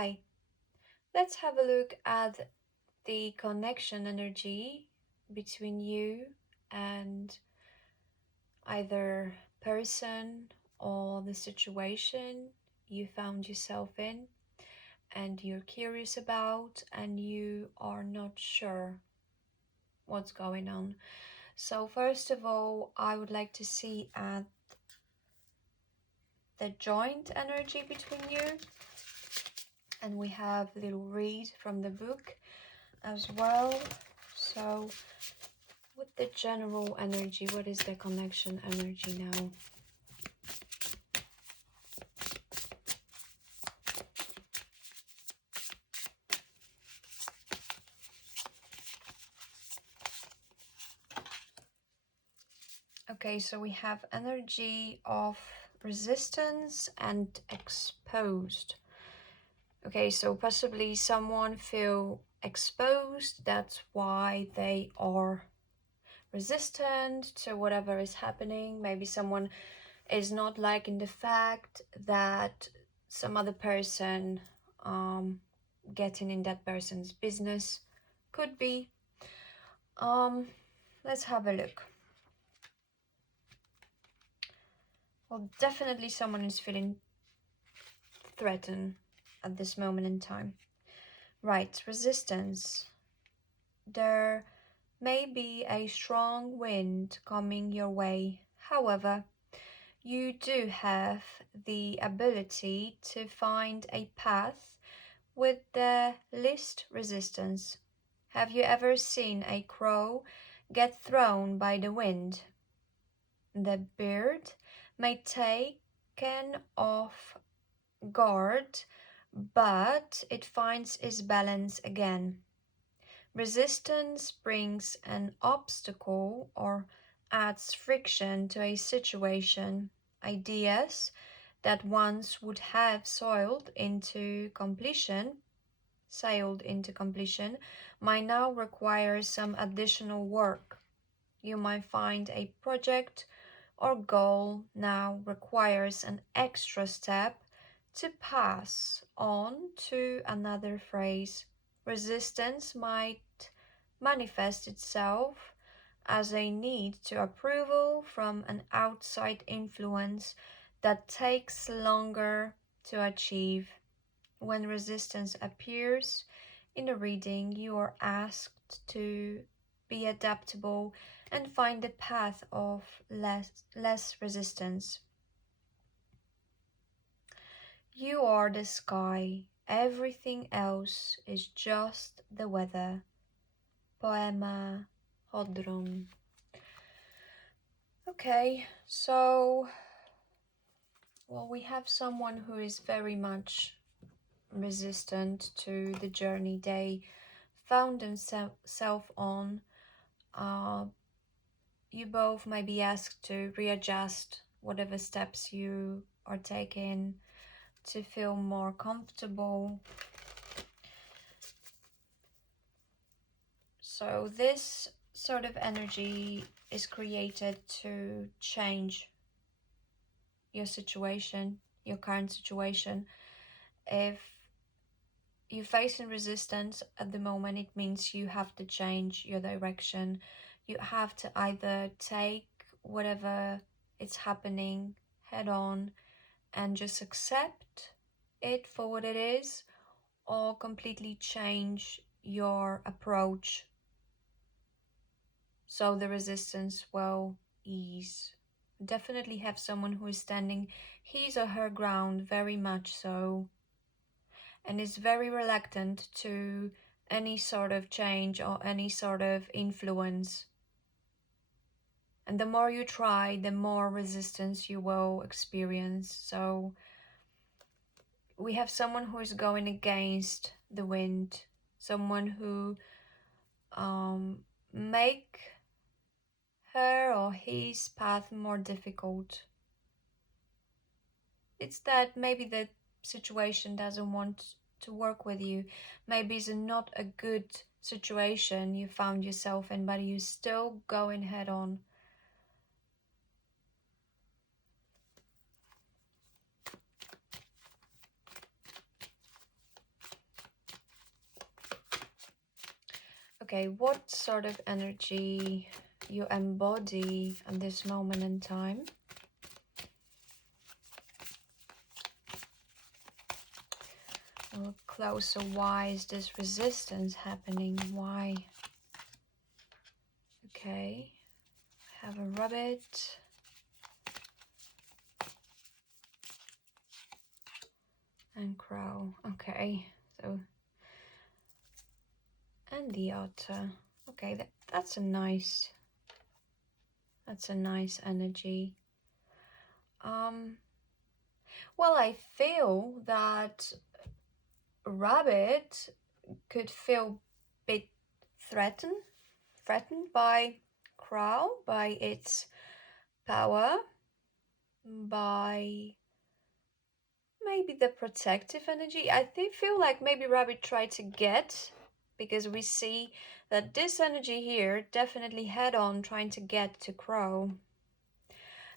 Hi, let's have a look at the connection energy between you and either person or the situation you found yourself in and you're curious about and you are not sure what's going on. So first of all, I would like to see at the joint energy between you, and we have a little read from the book as well. So with the general energy, what is the connection energy now? Okay, so we have energy of resistance and exposed. Okay, so possibly someone feel exposed, that's why they are resistant to whatever is happening. Maybe someone is not liking the fact that some other person getting in that person's business. Could be. Let's have a look. Well, definitely someone is feeling threatened at this moment in time. Right, resistance. There may be a strong wind coming your way. However, you do have the ability to find a path with the least resistance. Have you ever seen a crow get thrown by the wind? The bird may taken off guard, but it finds its balance again. Resistance brings an obstacle or adds friction to a situation. Ideas that once would have sailed into completion might now require some additional work. You might find a project or goal now requires an extra step to pass on to another phase. Resistance might manifest itself as a need to approval from an outside influence that takes longer to achieve. When resistance appears in a reading, you are asked to be adaptable and find the path of less resistance. You are the sky, everything else is just the weather. Poema Hodron. Okay, so, well, we have someone who is very much resistant to the journey they found themselves on. You both may be asked to readjust whatever steps you are taking to feel more comfortable. So this sort of energy is created to change your situation, your current situation. If you're facing resistance at the moment, it means you have to change your direction. You have to either take whatever is happening head on and just accept it for what it is, or completely change your approach so the resistance will ease. Definitely have someone who is standing his or her ground, very much so, and is very reluctant to any sort of change or any sort of influence. And the more you try, the more resistance you will experience. So we have someone who is going against the wind, someone who make her or his path more difficult. It's that maybe the situation doesn't want to work with you. Maybe it's not a good situation you found yourself in, but you're still going head on. Okay, what sort of energy you embody at this moment in time? A little closer. Why is this resistance happening? Why? Okay, have a rabbit. And crow. Okay, so and the otter. Okay, that's a nice energy. Well, I feel that rabbit could feel a bit threatened by crow, by its power, by maybe the protective energy. I feel like maybe rabbit tried to get, because we see that this energy here definitely head on trying to get to crow.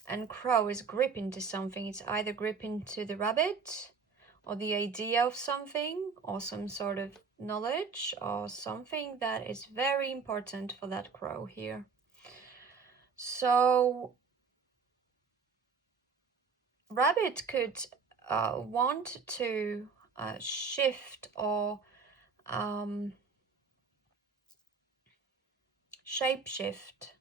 And crow is gripping to something. It's either gripping to the rabbit or the idea of something or some sort of knowledge or something that is very important for that crow here. So rabbit could want to shift or shapeshift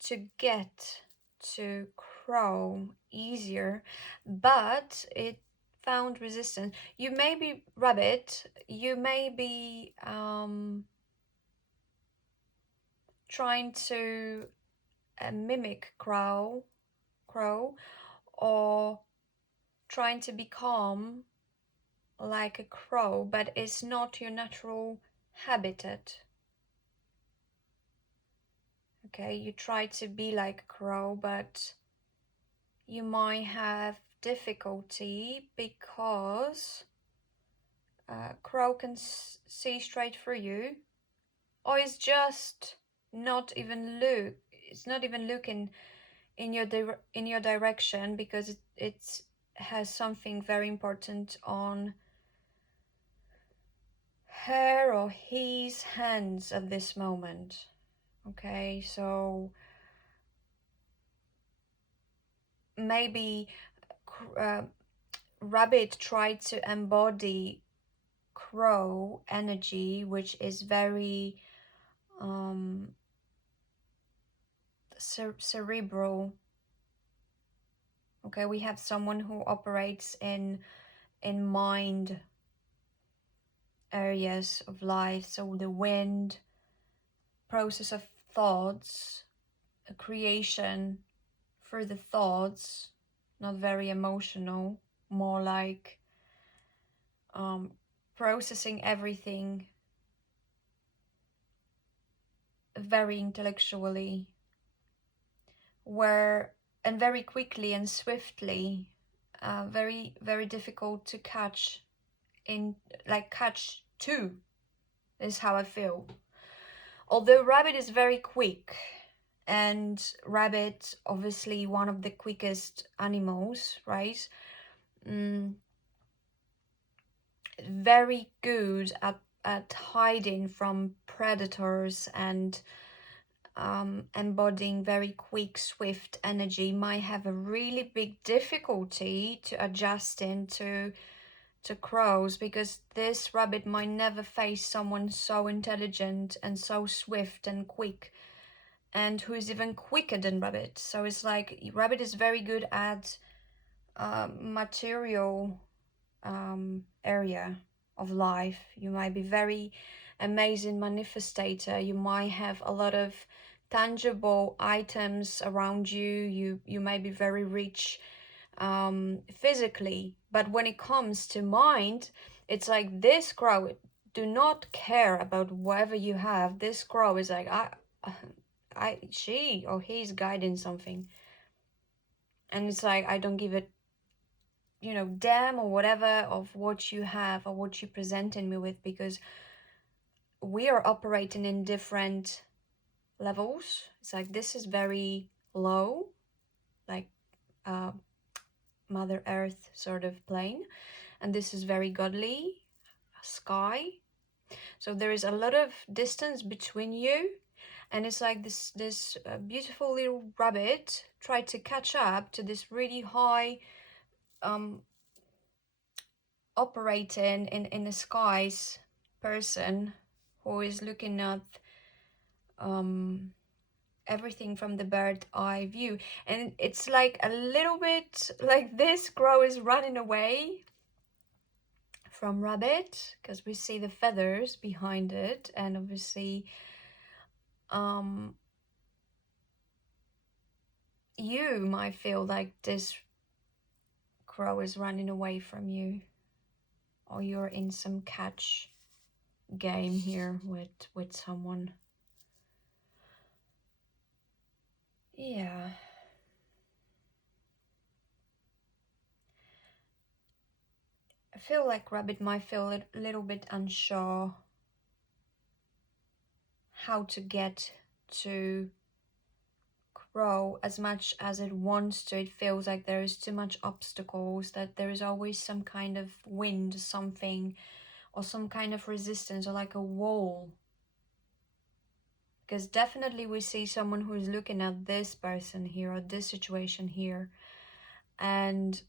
to get to crow easier, but it found resistance. You may be rabbit, you may be trying to mimic crow, or trying to become like a crow, but it's not your natural habitat. Okay, you try to be like a crow, but you might have difficulty because crow can see straight through you, or it's just not even look. It's not even looking in your direction, because it has something very important on her or his hands at this moment. Okay, so maybe rabbit tried to embody crow energy, which is very cerebral. Okay, we have someone who operates in mind areas of life, so the wind, process of thoughts, a creation through the thoughts, not very emotional, more like processing everything very intellectually, and very quickly and swiftly, very, very difficult to catch to, is how I feel. Although rabbit is very quick, and rabbit obviously one of the quickest animals, right? Very good at hiding from predators and embodying very quick, swift energy, might have a really big difficulty to adjust into crows, because this rabbit might never face someone so intelligent and so swift and quick, and who is even quicker than rabbit. So it's like rabbit is very good at material area of life. You might be very amazing manifestator. You might have a lot of tangible items around you. You might be very rich physically, but when it comes to mind, it's like this crow do not care about whatever you have. This crow is like, she or he's guiding something, and it's like, I don't give it, damn or whatever of what you have or what you presenting me with, because we are operating in different levels. It's like, this is very low, like Mother Earth sort of plane, and this is very godly sky. So there is a lot of distance between you, and it's like this beautiful little rabbit tried to catch up to this really high operating in the skies person who is looking at everything from the bird eye view. And it's like a little bit like this crow is running away from rabbit, because we see the feathers behind it, and obviously you might feel like this crow is running away from you, or you're in some catch game here with someone. Yeah. I feel like rabbit might feel a little bit unsure how to get to crow as much as it wants to. It feels like there is too much obstacles, that there is always some kind of wind, something, or some kind of resistance, or like a wall. Because definitely we see someone who is looking at this person here, or this situation here, and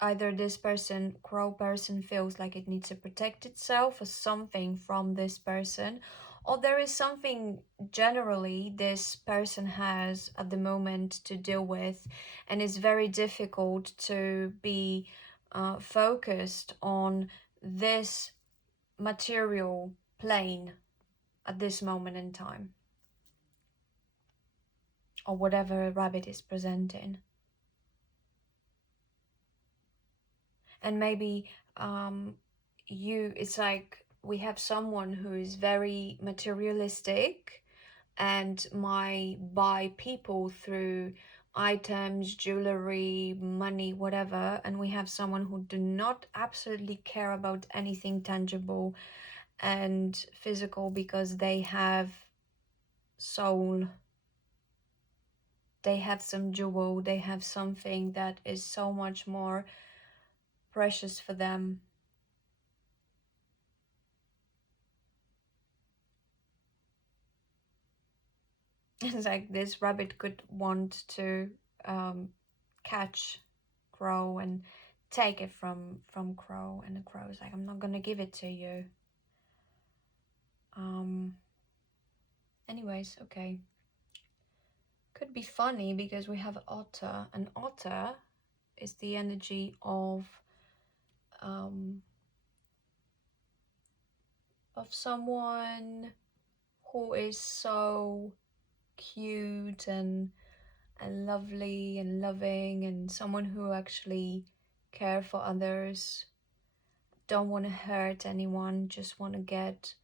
either this person, crow person, feels like it needs to protect itself or something from this person, or there is something generally this person has at the moment to deal with, and it's very difficult to be focused on this material plane at this moment in time, or whatever a rabbit is presenting. And maybe it's like we have someone who is very materialistic and might buy people through items, jewelry, money, whatever, and we have someone who do not absolutely care about anything tangible and physical, because they have soul, they have some jewel, they have something that is so much more precious for them. It's like this rabbit could want to catch crow and take it from crow, and the crow is like, I'm not gonna give it to you. Anyways, okay, could be funny because we have otter, and otter is the energy of someone who is so cute and lovely and loving, and someone who actually care for others, don't want to hurt anyone, just want to get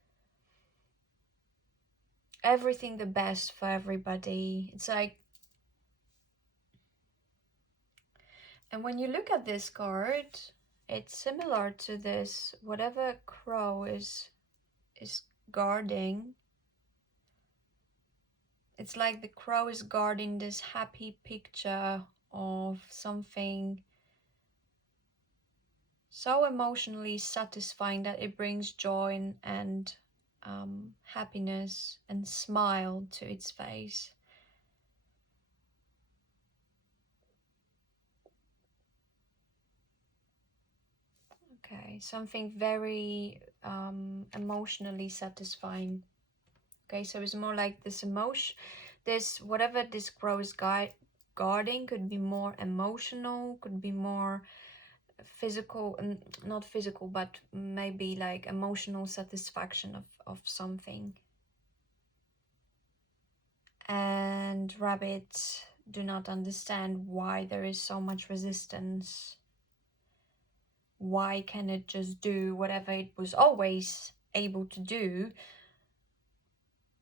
everything the best for everybody. It's like, and when you look at this card, it's similar to this, whatever crow is guarding. It's like the crow is guarding this happy picture of something so emotionally satisfying that it brings joy and happiness and smile to its face. Okay, something very emotionally satisfying. Okay, so it's more like this emotion, this whatever this crow is guarding could be more emotional, could be more physical, not physical, but maybe like emotional satisfaction of something. And rabbits do not understand why there is so much resistance. Why can it just do whatever it was always able to do,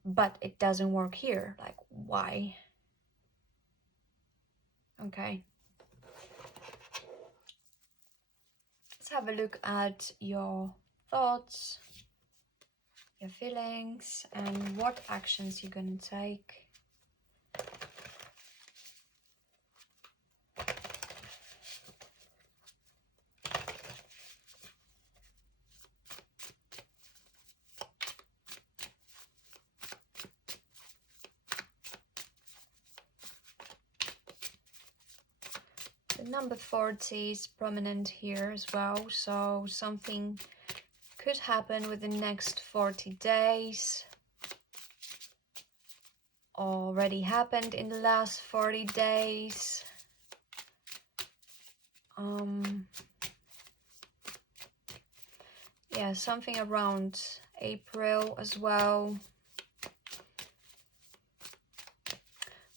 but it doesn't work here? Like, why? Okay. Let's have a look at your thoughts, your feelings, and what actions you're going to take. Number 40 is prominent here as well, so something could happen within the next 40 days. Already happened in the last 40 days. Yeah, something around April as well.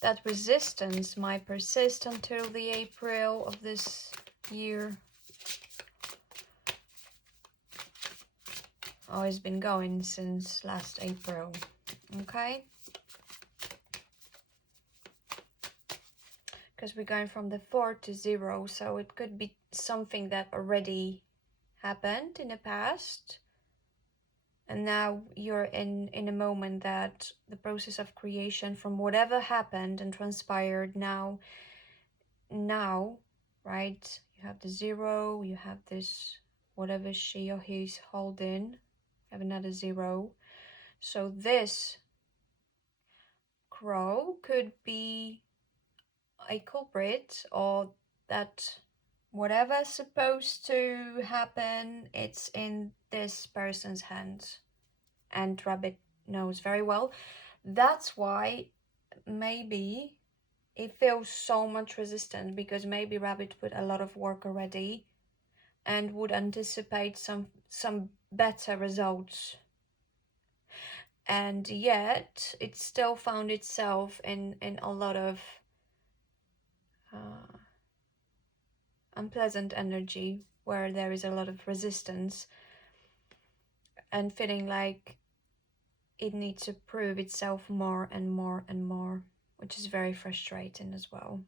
That resistance might persist until the April of this year. Oh, it's been going since last April. Okay. Because we're going from the 4 to 0, so it could be something that already happened in the past. And now you're in a moment that the process of creation from whatever happened and transpired now, right? You have the 0, you have this, whatever she or he's holding, you have another 0. So this crow could be a culprit, or that whatever's supposed to happen, it's in this person's hands. And Rabbit knows very well. That's why maybe it feels so much resistance, because maybe Rabbit put a lot of work already and would anticipate some better results. And yet it still found itself in a lot of unpleasant energy where there is a lot of resistance and feeling like it needs to prove itself more and more and more, which is very frustrating as well.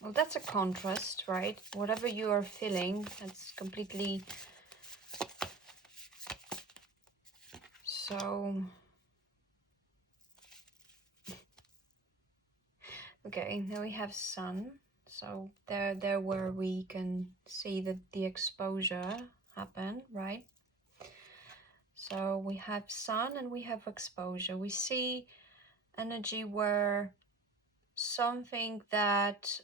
Well, that's a contrast, right? Whatever you are feeling, that's completely... So... Okay, now we have Sun. So there where we can see that the exposure happen, right? So we have Sun and we have exposure. We see energy where something that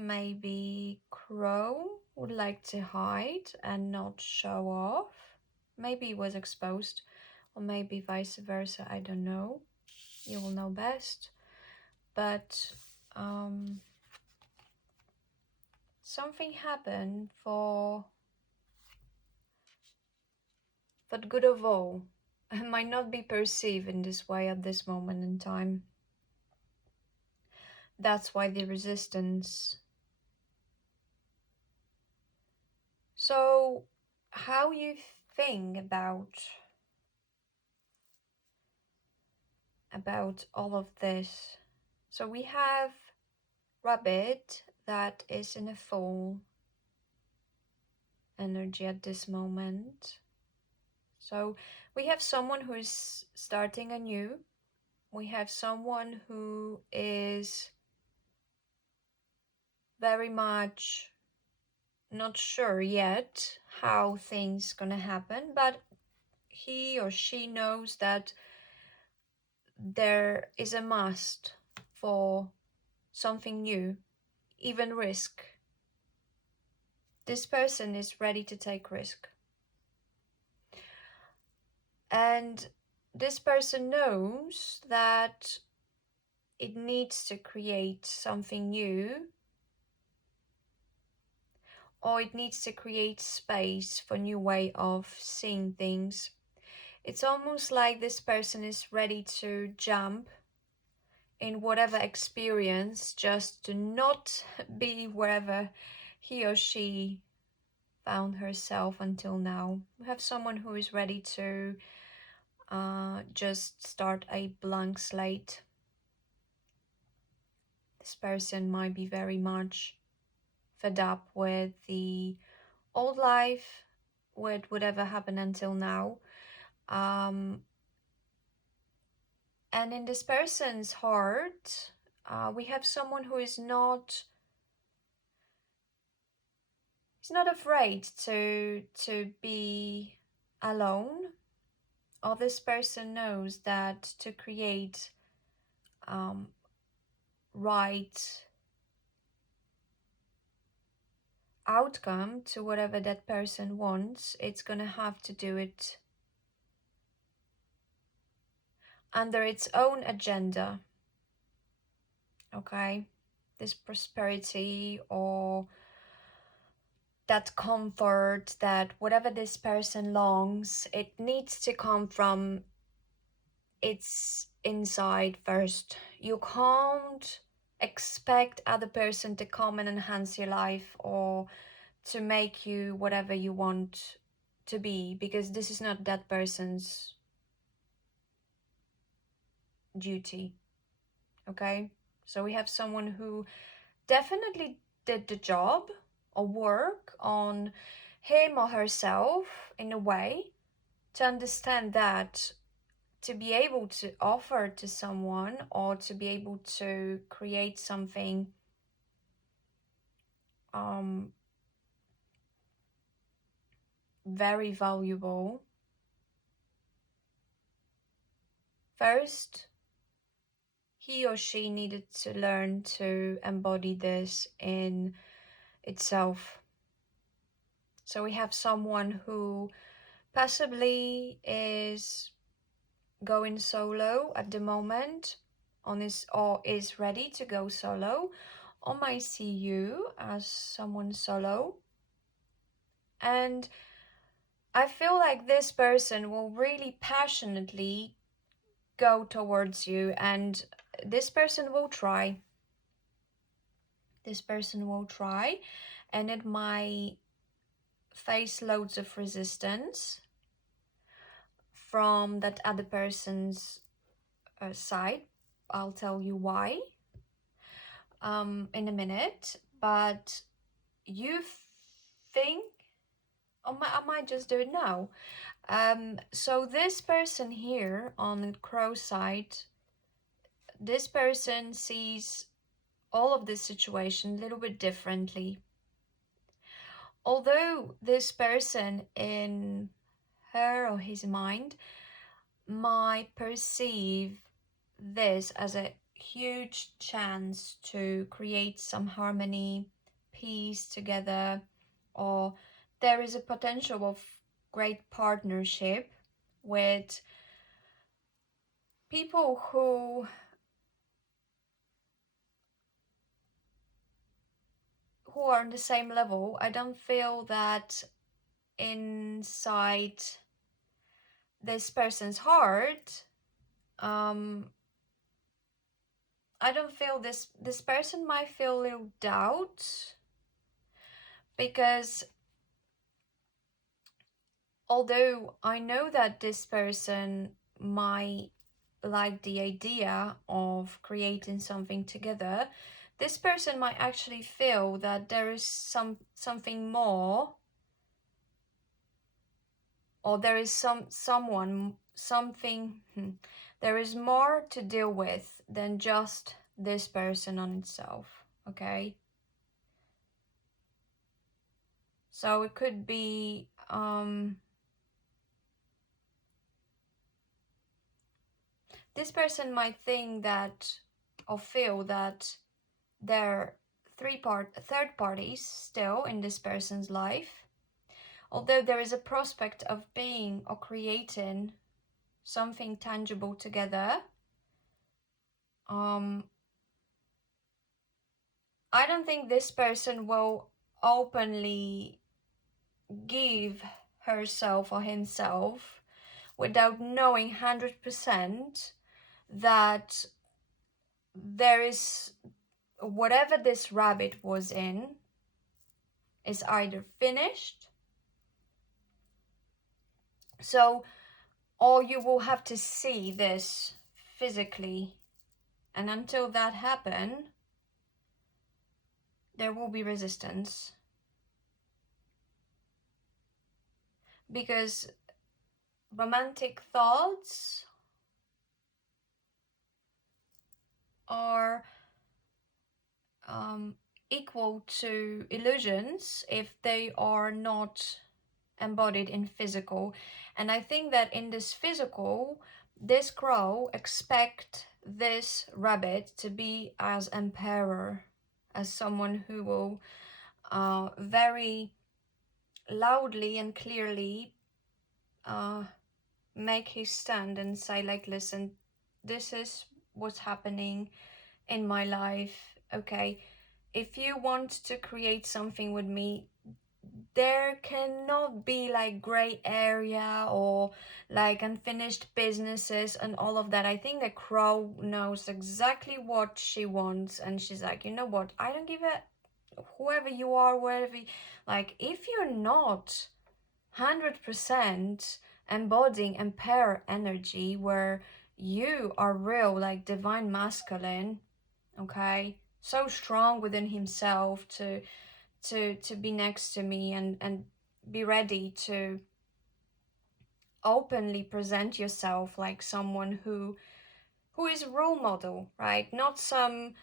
maybe Crow would like to hide and not show off, maybe was exposed, or maybe vice versa, I don't know. You will know best. But something happened for the good of all. It might not be perceived in this way at this moment in time. That's why the resistance. So how you think about all of this? So we have Rabbit that is in a full energy at this moment. So we have someone who is starting anew. We have someone who is very much not sure yet how things gonna happen, but he or she knows that there is a must for something new, even risk. This person is ready to take risk. And this person knows that it needs to create something new, or it needs to create space for new way of seeing things. It's almost like this person is ready to jump in whatever experience just to not be wherever he or she found herself until now. We have someone who is ready to just start a blank slate. This person might be very much fed up with the old life, with whatever happened until now. And in this person's heart, we have someone who is not afraid to be alone, or this person knows that to create right outcome to whatever that person wants, it's gonna have to do it under its own agenda. Okay, this prosperity or that comfort, that whatever this person longs, it needs to come from its inside first. You can't expect other person to come and enhance your life or to make you whatever you want to be, because this is not that person's duty. Okay, so we have someone who definitely did the job or work on him or herself in a way to understand that to be able to offer to someone or to be able to create something very valuable, first he or she needed to learn to embody this in itself. So we have someone who possibly is going solo at the moment on his, or is ready to go solo, or might see you as someone solo. And I feel like this person will really passionately go towards you, and this person will try. This person will try, and it might face loads of resistance from that other person's side. I'll tell you why in a minute, but you think, I might just do it now. So this person here on the crow side, this person sees all of this situation a little bit differently. Although this person in her or his mind might perceive this as a huge chance to create some harmony, peace together, or there is a potential of great partnership with people who are on the same level. I don't feel that inside this person's heart, I don't feel this person might feel a little doubt, because although I know that this person might like the idea of creating something together, this person might actually feel that there is something more, or there is something there is more to deal with than just this person on itself. Okay, so it could be this person might think that, or feel that, there are third parties still in this person's life, although there is a prospect of being or creating something tangible together. I don't think this person will openly give herself or himself without knowing 100% that there is, whatever this rabbit was in is either finished, so, or you will have to see this physically, and until that happen, there will be resistance, because romantic thoughts are equal to illusions if they are not embodied in physical. And I think that in this physical, this crow expect this rabbit to be as emperor, as someone who will very loudly and clearly make his stand and say, like, listen, this is what's happening in my life. Okay, if you want to create something with me, there cannot be like gray area or like unfinished businesses and all of that. I think the crow knows exactly what she wants, and she's like, you know what, I don't give a whoever you are, wherever like, if you're not 100% embodying empower energy where you are real, like divine masculine, okay, so strong within himself to be next to me and be ready to openly present yourself like someone who is a role model, right? Not some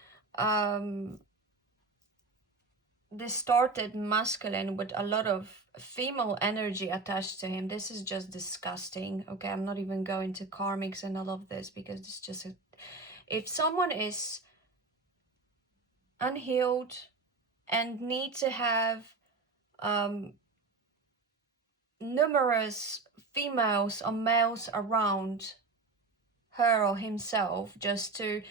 distorted masculine with a lot of female energy attached to him. This is just disgusting. Okay, I'm not even going to karmics and all of this, because it's just if someone is unhealed and need to have numerous females or males around her or himself just to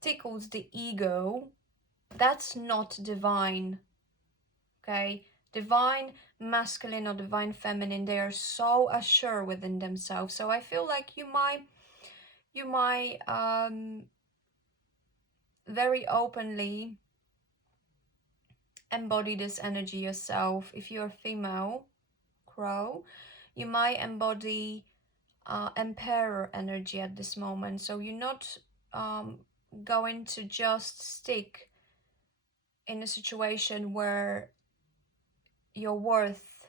tickle the ego, that's not divine. Okay, divine masculine or divine feminine, they are so assured within themselves. So I feel like you might very openly embody this energy yourself. If you're a female crow, you might embody emperor energy at this moment. So you're not going to just stick in a situation where your worth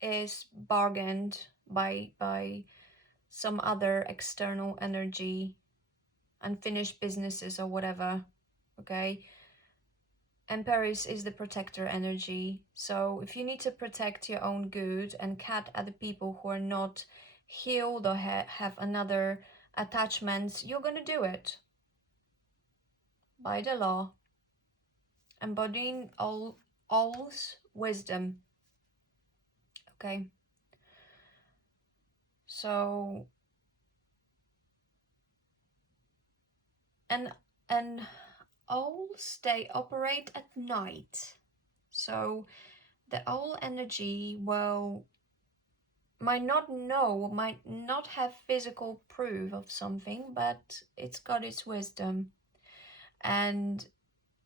is bargained by some other external energy, unfinished businesses or whatever. Okay, Emperor is the protector energy. So if you need to protect your own good and cut other people who are not healed or have another attachments, you're gonna do it by the law, embodying all's wisdom. Okay, so and owls, they operate at night, so the owl energy might not have physical proof of something, but it's got its wisdom. And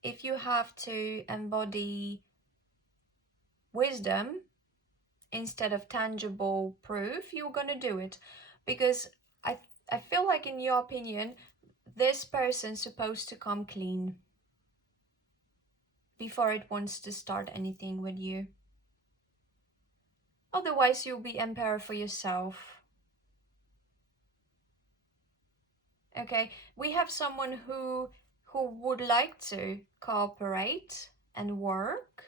if you have to embody wisdom instead of tangible proof, you're gonna do it, because I feel like, in your opinion, this person's supposed to come clean before it wants to start anything with you. Otherwise, you'll be empowered for yourself. Okay, we have someone who would like to cooperate and work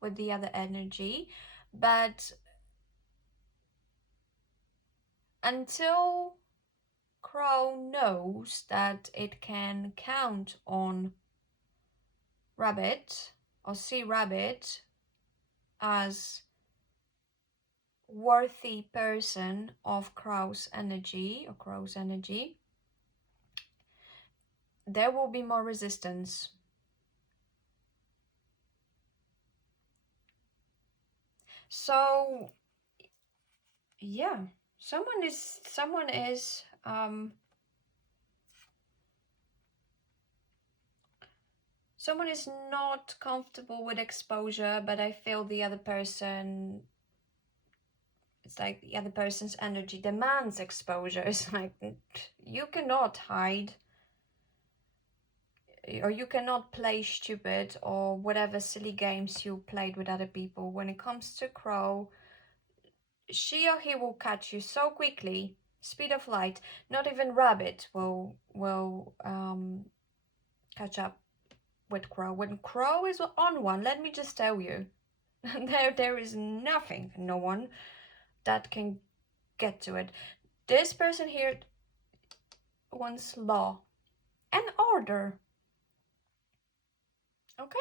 with the other energy, but until Crow knows that it can count on Rabbit or see Rabbit as worthy person of Crow's energy, there will be more resistance. So yeah, someone is someone is not comfortable with exposure, but I feel the other person, it's like the other person's energy demands exposure. It's like you cannot hide, or you cannot play stupid or whatever silly games you played with other people. When it comes to Crow, she or he will catch you so quickly, speed of light. Not even Rabbit will catch up with Crow. When Crow is on one, let me just tell you, there is nothing, no one that can get to it. This person here wants law and order. Okay?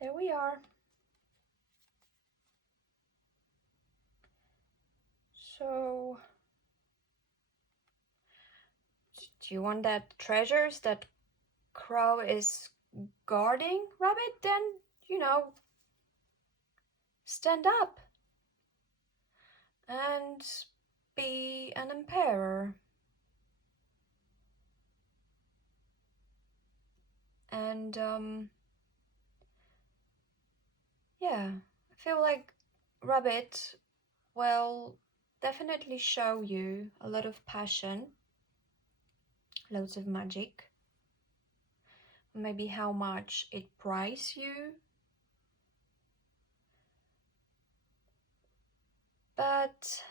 There we are. So, do you want that treasures that Crow is guarding, Rabbit? Then, stand up and be an emperor. And, yeah, I feel like Rabbit will definitely show you a lot of passion, loads of magic, maybe how much it prizes you. But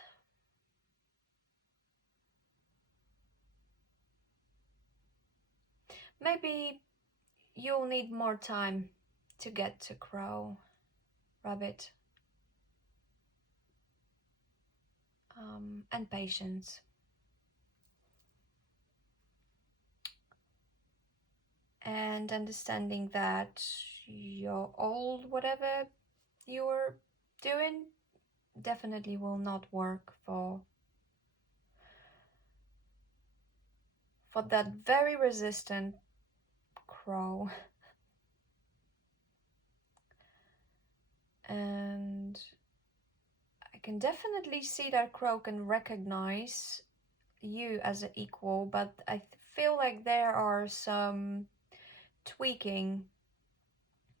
maybe you'll need more time to get to Crow, Rabbit, and patience. And understanding that your old whatever you were doing definitely will not work for that very resistant Crow. And I can definitely see that Crow can recognize you as an equal, but I feel like there are some tweaking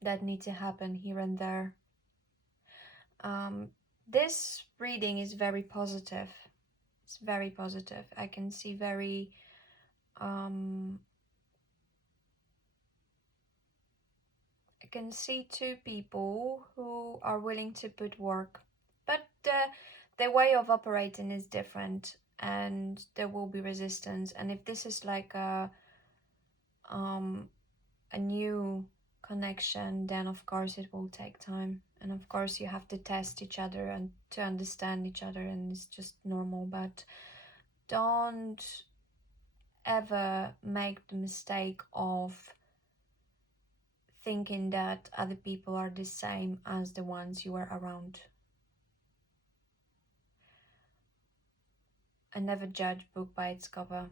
that need to happen here and there. This reading is very positive. It's very positive. I can see very I can see two people who are willing to put work, but their way of operating is different, and there will be resistance. And if this is like a new connection, then of course it will take time, and of course you have to test each other and to understand each other, and it's just normal. But don't ever make the mistake of thinking that other people are the same as the ones you are around. And never judge book by its cover.